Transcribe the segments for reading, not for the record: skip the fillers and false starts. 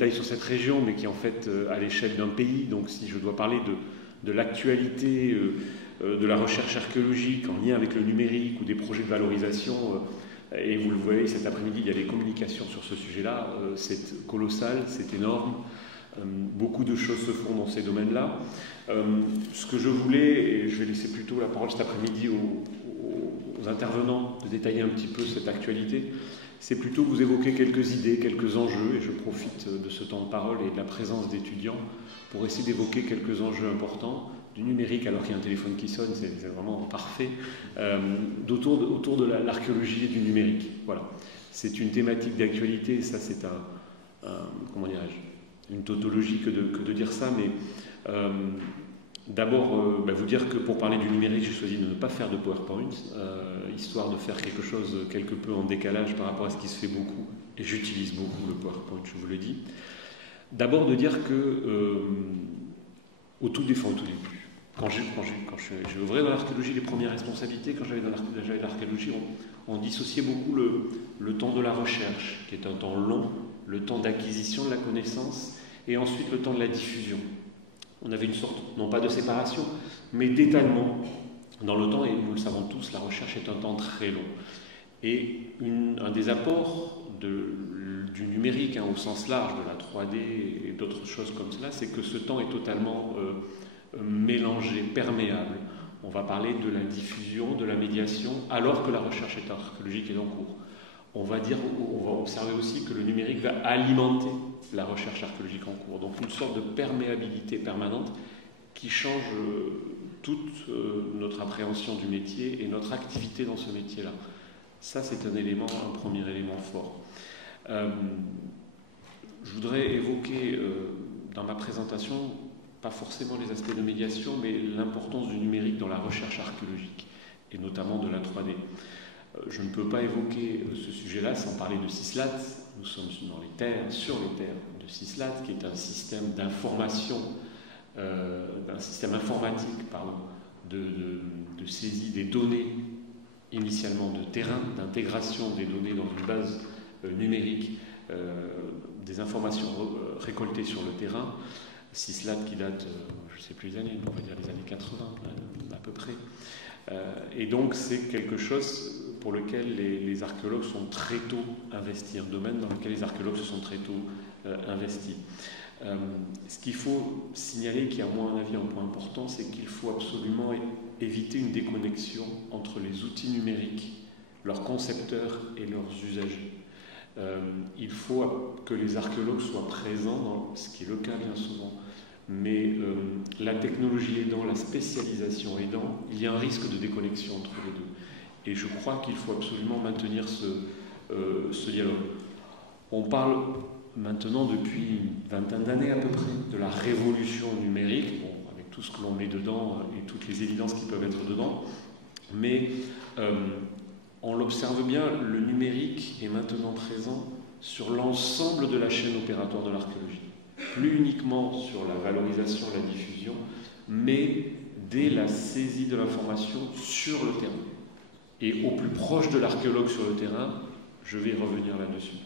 détail sur cette région, mais qui est en fait à l'échelle d'un pays. Donc si je dois parler de l'actualité de la recherche archéologique en lien avec le numérique ou des projets de valorisation, et vous le voyez cet après-midi, il y a des communications sur ce sujet-là, c'est colossal, c'est énorme. Beaucoup de choses se font dans ces domaines-là. Ce que je voulais, et je vais laisser plutôt la parole cet après-midi aux intervenants de détailler un petit peu cette actualité, c'est plutôt vous évoquer quelques idées, quelques enjeux, et je profite de ce temps de parole et de la présence d'étudiants pour essayer d'évoquer quelques enjeux importants du numérique, alors qu'il y a un téléphone qui sonne, c'est vraiment parfait, autour de l'archéologie et du numérique. Voilà. C'est une thématique d'actualité, et ça c'est comment dirais-je, une tautologie que de dire ça, mais d'abord vous dire que pour parler du numérique, j'ai choisi de ne pas faire de PowerPoint, histoire de faire quelque chose quelque peu en décalage par rapport à ce qui se fait beaucoup, et j'utilise beaucoup le PowerPoint, je vous le dis. D'abord de dire que au tout début, quand j'ai œuvré dans l'archéologie, les premières responsabilités, quand j'avais dans l'archéologie, on dissociait beaucoup le temps de la recherche, qui est un temps long, le temps d'acquisition de la connaissance, et ensuite le temps de la diffusion. On avait une sorte, non pas de séparation, mais d'étalement dans le temps, et nous le savons tous, la recherche est un temps très long. Et un des apports du numérique, au sens large, de la 3D et d'autres choses comme cela, c'est que ce temps est totalement mélangé, perméable. On va parler de la diffusion, de la médiation, alors que la recherche archéologique est en cours. On va observer aussi que le numérique va alimenter la recherche archéologique en cours. Donc une sorte de perméabilité permanente qui change toute notre appréhension du métier et notre activité dans ce métier-là. Ça, c'est un premier élément fort. Je voudrais évoquer dans ma présentation, pas forcément les aspects de médiation, mais l'importance du numérique dans la recherche archéologique, et notamment de la 3D. Je ne peux pas évoquer ce sujet-là sans parler de CISLAT. Nous sommes sur les terres de CISLAT, qui est un système d'information, un système informatique, de saisie des données, initialement de terrain, d'intégration des données dans une base numérique, des informations récoltées sur le terrain. CISLAT qui date, je ne sais plus les années, on va dire les années 80 à peu près. Et donc c'est quelque chose pour lequel les archéologues sont très tôt investis, un domaine dans lequel les archéologues se sont très tôt investis. Ce qu'il faut signaler, qui est à mon avis un point important, c'est qu'il faut absolument éviter une déconnexion entre les outils numériques, leurs concepteurs et leurs usagers. Il faut que les archéologues soient présents, dans ce qui est le cas bien souvent, mais la technologie aidant, la spécialisation aidant, il y a un risque de déconnexion entre les deux. Et je crois qu'il faut absolument maintenir ce dialogue. On parle maintenant depuis une vingtaine d'années à peu près de la révolution numérique, avec tout ce que l'on met dedans et toutes les évidences qui peuvent être dedans, mais on l'observe bien, le numérique est maintenant présent sur l'ensemble de la chaîne opératoire de l'archéologie. Plus uniquement sur la valorisation, la diffusion, mais dès la saisie de l'information sur le terrain. Et au plus proche de l'archéologue sur le terrain, je vais revenir là-dessus.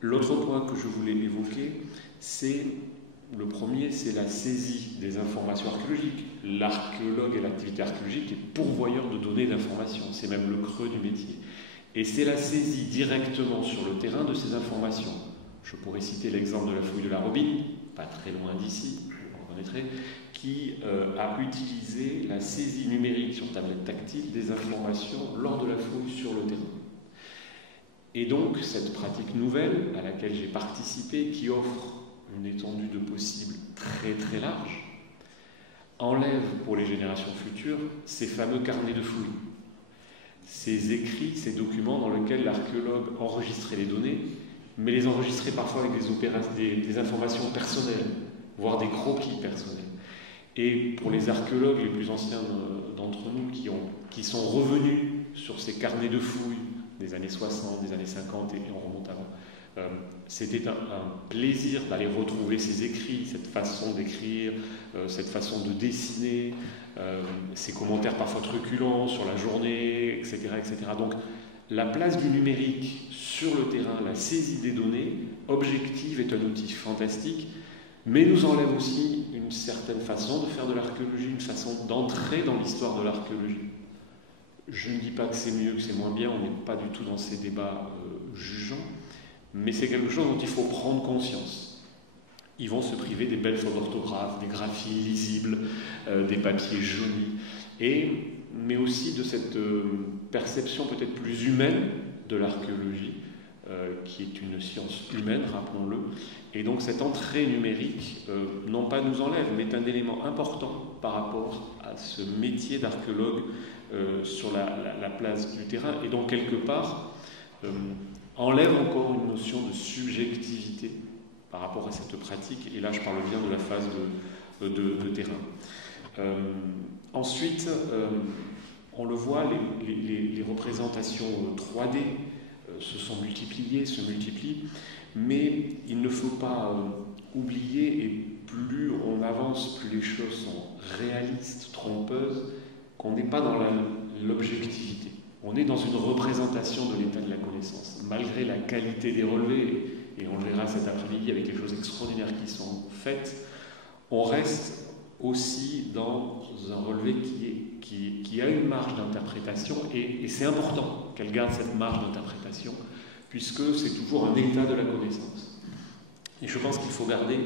L'autre point que je voulais évoquer, le premier, c'est la saisie des informations archéologiques. L'archéologue et l'activité archéologique est pourvoyeur de données d'informations, c'est même le creux du métier. Et c'est la saisie directement sur le terrain de ces informations. Je pourrais citer l'exemple de la fouille de la Robine, pas très loin d'ici, vous le reconnaîtrez, qui a utilisé la saisie numérique sur tablette tactile des informations lors de la fouille sur le terrain. Et donc, cette pratique nouvelle à laquelle j'ai participé, qui offre une étendue de possibles très très large, enlève pour les générations futures ces fameux carnets de fouilles, ces écrits, ces documents dans lesquels l'archéologue enregistrait les données, mais les enregistrait parfois avec des informations personnelles, voire des croquis personnels. Et pour les archéologues les plus anciens d'entre nous qui sont revenus sur ces carnets de fouilles des années 60, des années 50 et on remonte avant, c'était un plaisir d'aller retrouver ces écrits, cette façon d'écrire, cette façon de dessiner, ces commentaires parfois truculents sur la journée, etc. etc. Donc La place du numérique sur le terrain, la saisie des données objectives est un outil fantastique, mais nous enlève aussi une certaine façon de faire de l'archéologie, une façon d'entrer dans l'histoire de l'archéologie. Je ne dis pas que c'est mieux, que c'est moins bien, on n'est pas du tout dans ces débats jugeants, mais c'est quelque chose dont il faut prendre conscience. Ils vont se priver des belles fautes d'orthographe, des graphies lisibles, des papiers jaunis, mais aussi de cette perception peut-être plus humaine de l'archéologie, qui est une science humaine, rappelons-le. Et donc cette entrée numérique, non pas nous enlève, mais est un élément important par rapport à ce métier d'archéologue sur la place du terrain, et donc quelque part enlève encore une notion de subjectivité par rapport à cette pratique, et là je parle bien de la phase de terrain. Ensuite, on le voit, les représentations 3D se multiplient, mais il ne faut pas oublier, et plus on avance, plus les choses sont réalistes, trompeuses, qu'on n'est pas dans l'objectivité. On est dans une représentation de l'état de la connaissance. Malgré la qualité des relevés, et on le verra cet après-midi avec les choses extraordinaires qui sont faites, on reste aussi dans un relevé qui a une marge d'interprétation, et c'est important qu'elle garde cette marge d'interprétation, puisque c'est toujours un état de la connaissance. Et je pense qu'il faut garder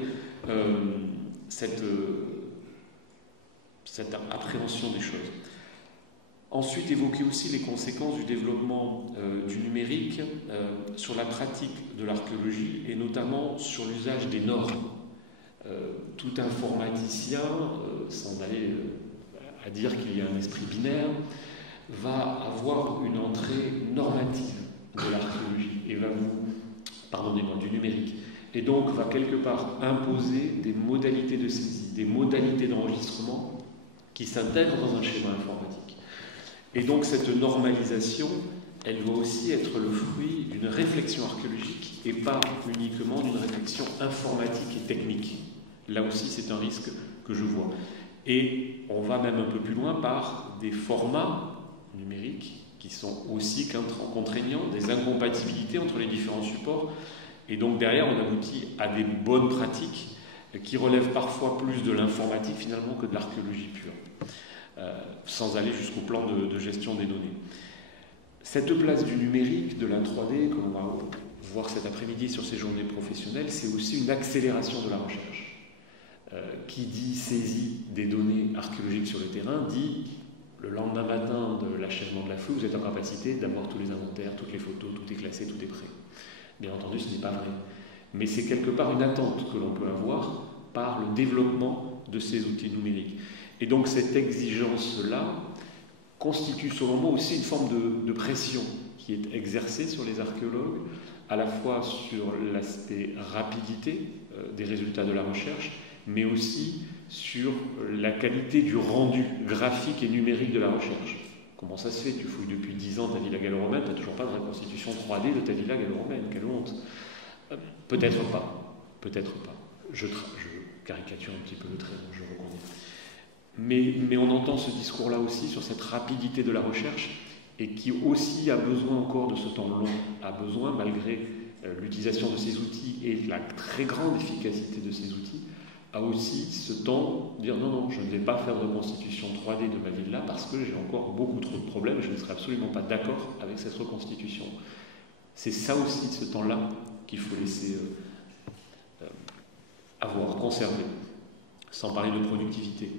cette appréhension des choses. Ensuite, évoquer aussi les conséquences du développement du numérique sur la pratique de l'archéologie, et notamment sur l'usage des normes. Tout informaticien, sans aller à dire qu'il y a un esprit binaire, va avoir une entrée normative de l'archéologie, et du numérique, et donc va quelque part imposer des modalités de saisie, des modalités d'enregistrement qui s'intègrent dans un schéma informatique. Et donc cette normalisation, elle doit aussi être le fruit d'une réflexion archéologique et pas uniquement d'une réflexion informatique et technique. Là aussi, c'est un risque que je vois. Et on va même un peu plus loin par des formats numériques qui sont aussi contraignants, des incompatibilités entre les différents supports. Et donc derrière, on aboutit à des bonnes pratiques qui relèvent parfois plus de l'informatique finalement que de l'archéologie pure, sans aller jusqu'au plan de gestion des données. Cette place du numérique, de la 3D, que l'on va voir cet après-midi sur ces journées professionnelles, c'est aussi une accélération de la recherche. Qui dit saisie des données archéologiques sur le terrain, dit le lendemain matin de l'achèvement de la fouille, vous êtes en capacité d'avoir tous les inventaires, toutes les photos, tout est classé, tout est prêt. Bien entendu, ce n'est pas vrai. Mais c'est quelque part une attente que l'on peut avoir par le développement de ces outils numériques. Et donc cette exigence-là constitue selon moi aussi une forme de pression qui est exercée sur les archéologues, à la fois sur l'aspect rapidité des résultats de la recherche, mais aussi sur la qualité du rendu graphique et numérique de la recherche. Comment ça se fait? Tu fouilles depuis 10 ans ta villa gallo-romaine, tu n'as toujours pas de reconstitution 3D de ta villa gallo-romaine, quelle honte. Peut-être pas, peut-être pas. Je caricature un petit peu le trait, je reconnais. Mais on entend ce discours-là aussi sur cette rapidité de la recherche, et qui aussi a besoin encore de ce temps long, a besoin, malgré l'utilisation de ces outils et la très grande efficacité de ces outils, a aussi ce temps de dire non, je ne vais pas faire de reconstitution 3D de ma villa parce que j'ai encore beaucoup trop de problèmes et je ne serai absolument pas d'accord avec cette reconstitution. C'est ça aussi, ce temps-là, qu'il faut laisser conserver, sans parler de productivité.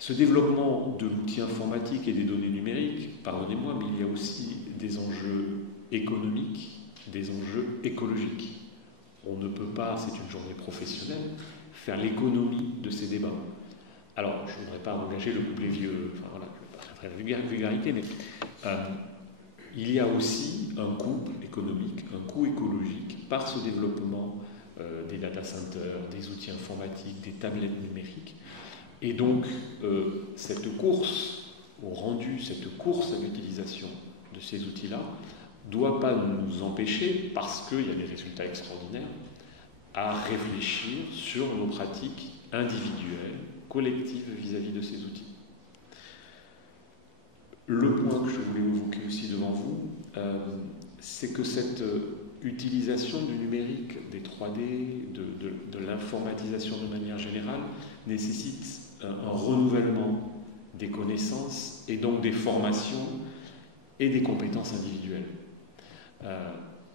Ce développement de l'outil informatique et des données numériques, pardonnez-moi, mais il y a aussi des enjeux économiques, des enjeux écologiques. On ne peut pas, c'est une journée professionnelle, faire l'économie de ces débats. Alors, je ne voudrais pas engager le couplet vieux, enfin voilà, je ne vais pas faire la vulgarité, mais il y a aussi un coût économique, un coût écologique par ce développement des data centers, des outils informatiques, des tablettes numériques. Et donc, cette course au rendu, cette course à l'utilisation de ces outils-là ne doit pas nous empêcher, parce qu'il y a des résultats extraordinaires, à réfléchir sur nos pratiques individuelles, collectives vis-à-vis de ces outils. Le point que je voulais évoquer aussi devant vous, c'est que cette utilisation du numérique, des 3D, de l'informatisation de manière générale, nécessite un renouvellement des connaissances et donc des formations et des compétences individuelles.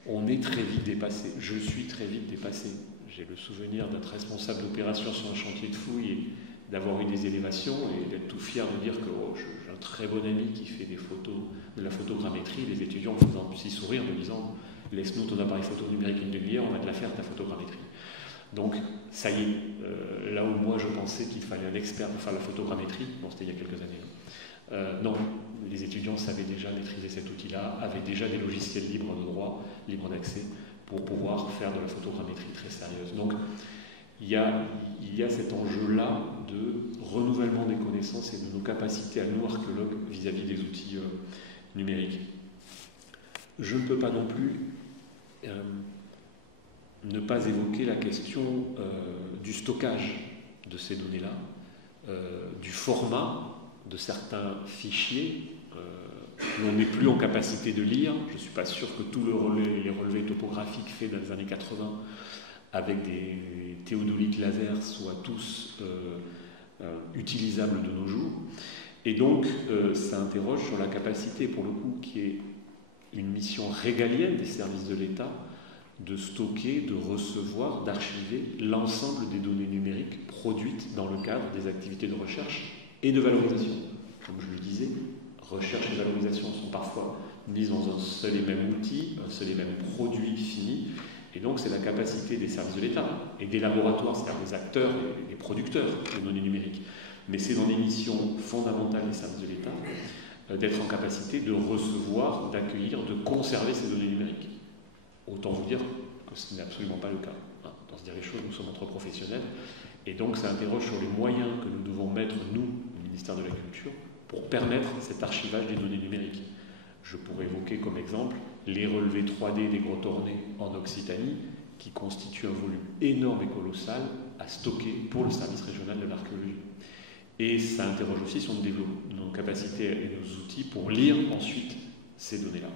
On est très vite dépassé. Je suis très vite dépassé. J'ai le souvenir d'être responsable d'opération sur un chantier de fouille et d'avoir eu des élévations et d'être tout fier de dire que j'ai un très bon ami qui fait des photos, de la photogrammétrie, les étudiants faisant un petit sourire en me disant « Laisse-nous ton appareil photo numérique une demi-heure, on va te la faire ta photogrammétrie ». Donc, ça y est, là où moi je pensais qu'il fallait un expert pour faire la photogrammétrie, bon, c'était il y a quelques années, non, les étudiants savaient déjà maîtriser cet outil-là, avaient déjà des logiciels libres de droit, libres d'accès, pour pouvoir faire de la photogrammétrie très sérieuse. Donc, il y a cet enjeu-là de renouvellement des connaissances et de nos capacités à nous, archéologues, vis-à-vis des outils numériques. Je ne peux pas non plus ne pas évoquer la question du stockage de ces données-là, du format de certains fichiers que l'on n'est plus en capacité de lire. Je ne suis pas sûr que tous les relevés topographiques faits dans les années 80 avec des théodolites laser soient tous utilisables de nos jours. Et donc, ça interroge sur la capacité, pour le coup, qui est une mission régalienne des services de l'État, de stocker, de recevoir, d'archiver l'ensemble des données numériques produites dans le cadre des activités de recherche et de valorisation. Comme je le disais, recherche et valorisation sont parfois mises dans un seul et même outil, un seul et même produit fini, et donc c'est la capacité des services de l'État et des laboratoires, c'est-à-dire des acteurs et des producteurs de données numériques, mais c'est dans les missions fondamentales des services de l'État d'être en capacité de recevoir, d'accueillir, de conserver ces données numériques. Autant vous dire que ce n'est absolument pas le cas. Dans se dire les choses, nous sommes entre professionnels, et donc ça interroge sur les moyens que nous devons mettre, nous, au ministère de la Culture, pour permettre cet archivage des données numériques. Je pourrais évoquer comme exemple les relevés 3D des grottes ornées en Occitanie, qui constituent un volume énorme et colossal à stocker pour le service régional de l'archéologie. Et ça interroge aussi sur nos capacités et nos outils pour lire ensuite ces données-là.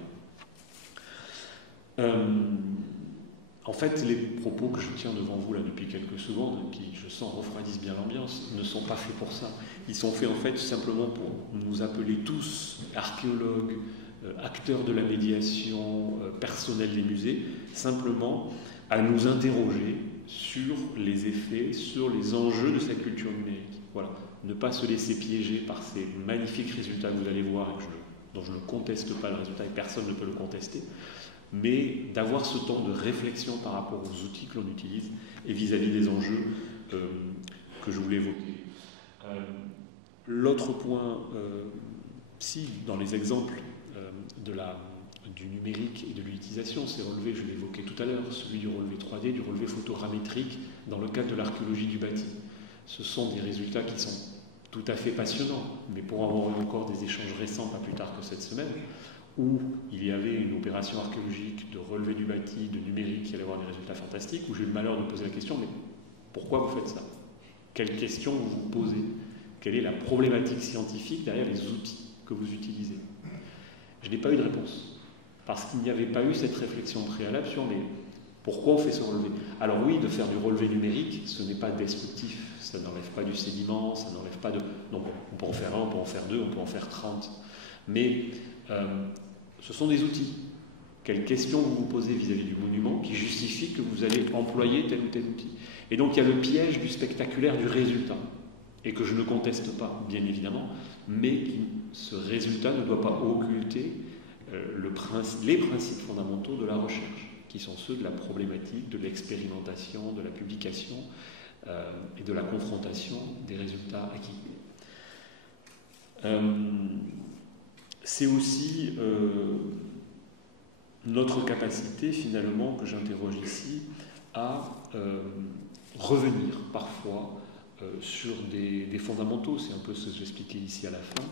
En fait, les propos que je tiens devant vous là depuis quelques secondes, qui, je sens, refroidissent bien l'ambiance, ne sont pas faits pour ça. Ils sont faits en fait simplement pour nous appeler tous, archéologues, acteurs de la médiation, personnel des musées, simplement à nous interroger sur les effets, sur les enjeux de cette culture numérique. Voilà. Ne pas se laisser piéger par ces magnifiques résultats que vous allez voir, dont je ne conteste pas le résultat et personne ne peut le contester, mais d'avoir ce temps de réflexion par rapport aux outils que l'on utilise et vis-à-vis des enjeux que je voulais évoquer. L'autre point, si dans les exemples du numérique et de l'utilisation, c'est relevé, je l'ai évoqué tout à l'heure, celui du relevé 3D, du relevé photogrammétrique dans le cadre de l'archéologie du bâti. Ce sont des résultats qui sont tout à fait passionnants, mais pour avoir eu encore des échanges récents, pas plus tard que cette semaine, où il y avait une opération archéologique de relevé du bâti, de numérique, qui allait avoir des résultats fantastiques, où j'ai eu le malheur de poser la question, mais pourquoi vous faites ça? Quelles questions vous vous posez? Quelle est la problématique scientifique derrière les outils que vous utilisez? Je n'ai pas eu de réponse, parce qu'il n'y avait pas eu cette réflexion préalable sur mais pourquoi on fait ce relevé? Alors oui, de faire du relevé numérique, ce n'est pas destructif, ça n'enlève pas du sédiment, ça n'enlève pas de... Non, on peut en faire un, on peut en faire deux, on peut en faire 30, mais ce sont des outils. Quelles questions vous vous posez vis-à-vis du monument qui justifie que vous allez employer tel ou tel outil? Et donc il y a le piège du spectaculaire du résultat, et que je ne conteste pas, bien évidemment, mais ce résultat ne doit pas occulter les principes fondamentaux de la recherche, qui sont ceux de la problématique, de l'expérimentation, de la publication et de la confrontation des résultats acquis. C'est aussi notre capacité, finalement, que j'interroge ici, à revenir parfois sur des fondamentaux, c'est un peu ce que j'expliquais ici à la fin,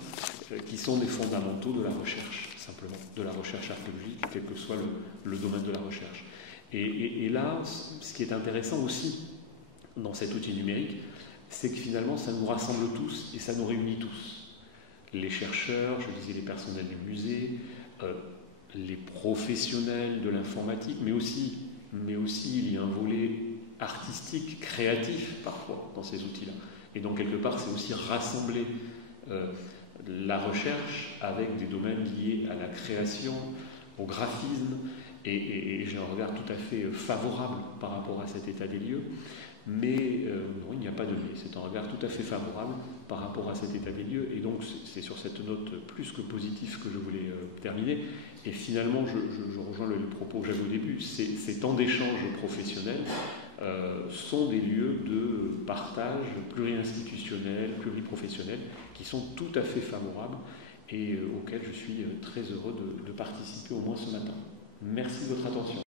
qui sont des fondamentaux de la recherche, simplement, de la recherche archéologique, quel que soit le domaine de la recherche. Et là, ce qui est intéressant aussi dans cet outil numérique, c'est que finalement, ça nous rassemble tous et ça nous réunit tous. Les chercheurs, je disais les personnels du musée, les professionnels de l'informatique, mais aussi il y a un volet artistique, créatif parfois dans ces outils-là. Et donc quelque part, c'est aussi rassembler la recherche avec des domaines liés à la création, au graphisme, et j'ai un regard tout à fait favorable par rapport à cet état des lieux. Mais non, il n'y a pas de mais. C'est un regard tout à fait favorable par rapport à cet état des lieux. Et donc, c'est sur cette note plus que positive que je voulais terminer. Et finalement, je rejoins le propos que j'avais au début. Ces temps d'échange professionnels sont des lieux de partage pluri-institutionnel, pluriprofessionnel, qui sont tout à fait favorables et auxquels je suis très heureux de participer au moins ce matin. Merci de votre attention.